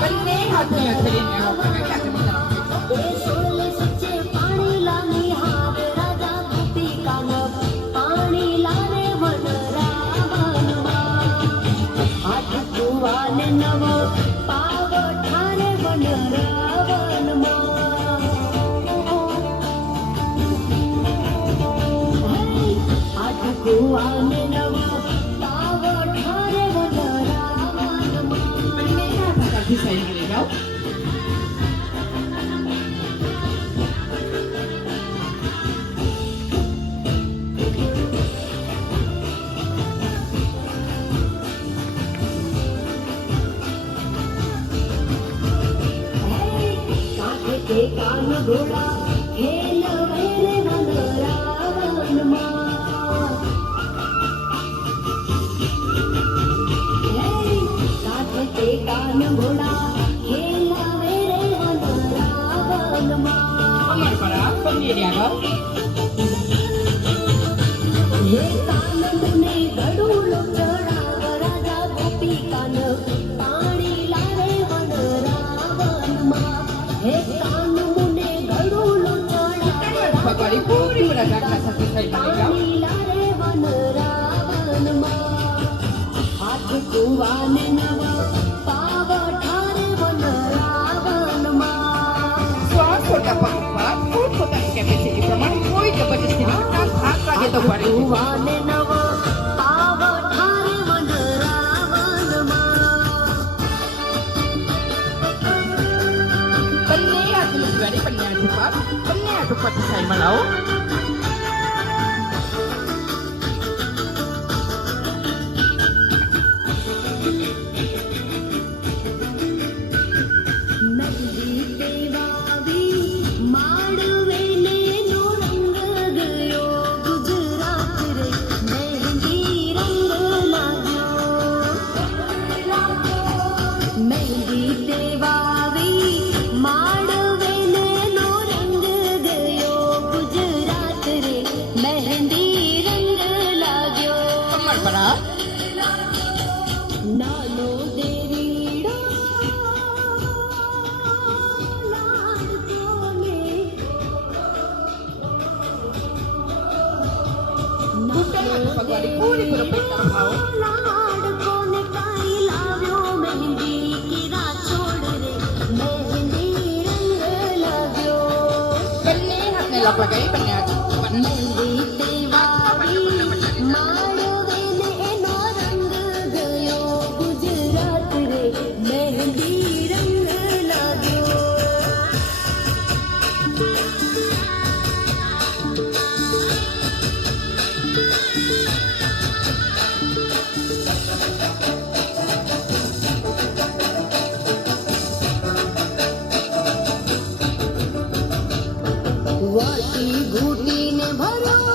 બંને હાથને અથડીને આવો ક્યાં છે બધા સહી ગઈ જાઓ कान घोड़ा खेल वेरे मन रावण मां काटे कान घोड़ा खेल वेरे मन रावण मां કમર પર આ પગી રહ્યા हे कान मुने गडूलो चढ़ाव राजा गोपी कान पाणी लावे वन रावण मां हे कान मुने गडूलो चढ़ाव ભગવાડી પૂરી પૂરા ડાકલા સાથે સહી ગઈ જાઓ पाणी लावे वन रावण मां हाथ कुवाने नव पाव ठारे वन रावण मां ખોટા પગ પર પોતાની કેપેસિટી પ્રમાણે કોઈ જબરજસ્તીમાં કામ હાથ વાગે તો પડે कुवाने नव पाव ठारे वन रावण मां બંને હાથ લગાડી બંને હાથ ઉપર સહી મળાવો मेहंदी देवावी माडवे ने नो रंग गयो गुजरात रे मेहंदी रंग लाग्यो मेहंदी देवावी माडवे ने नो रंग गयो गुजरात रे मेहंदी रंग लाग्यो કમર પર આ नानो देवीड़ो लाडको ने ભગવાડી પૂરી પૂરો પેટ તરફ આવો लाडको ने काई लाव्यो मेहंदी कीरा छोड़ रे मेहंदी रंग लाग्यो બંને હાથને લગાડી બંને હાથ मेहंदी देवावी माडवे ने एनो रंग गयो गुजरात रे मेहंदी रंग लाग्यो वाटी घूटी ने भरो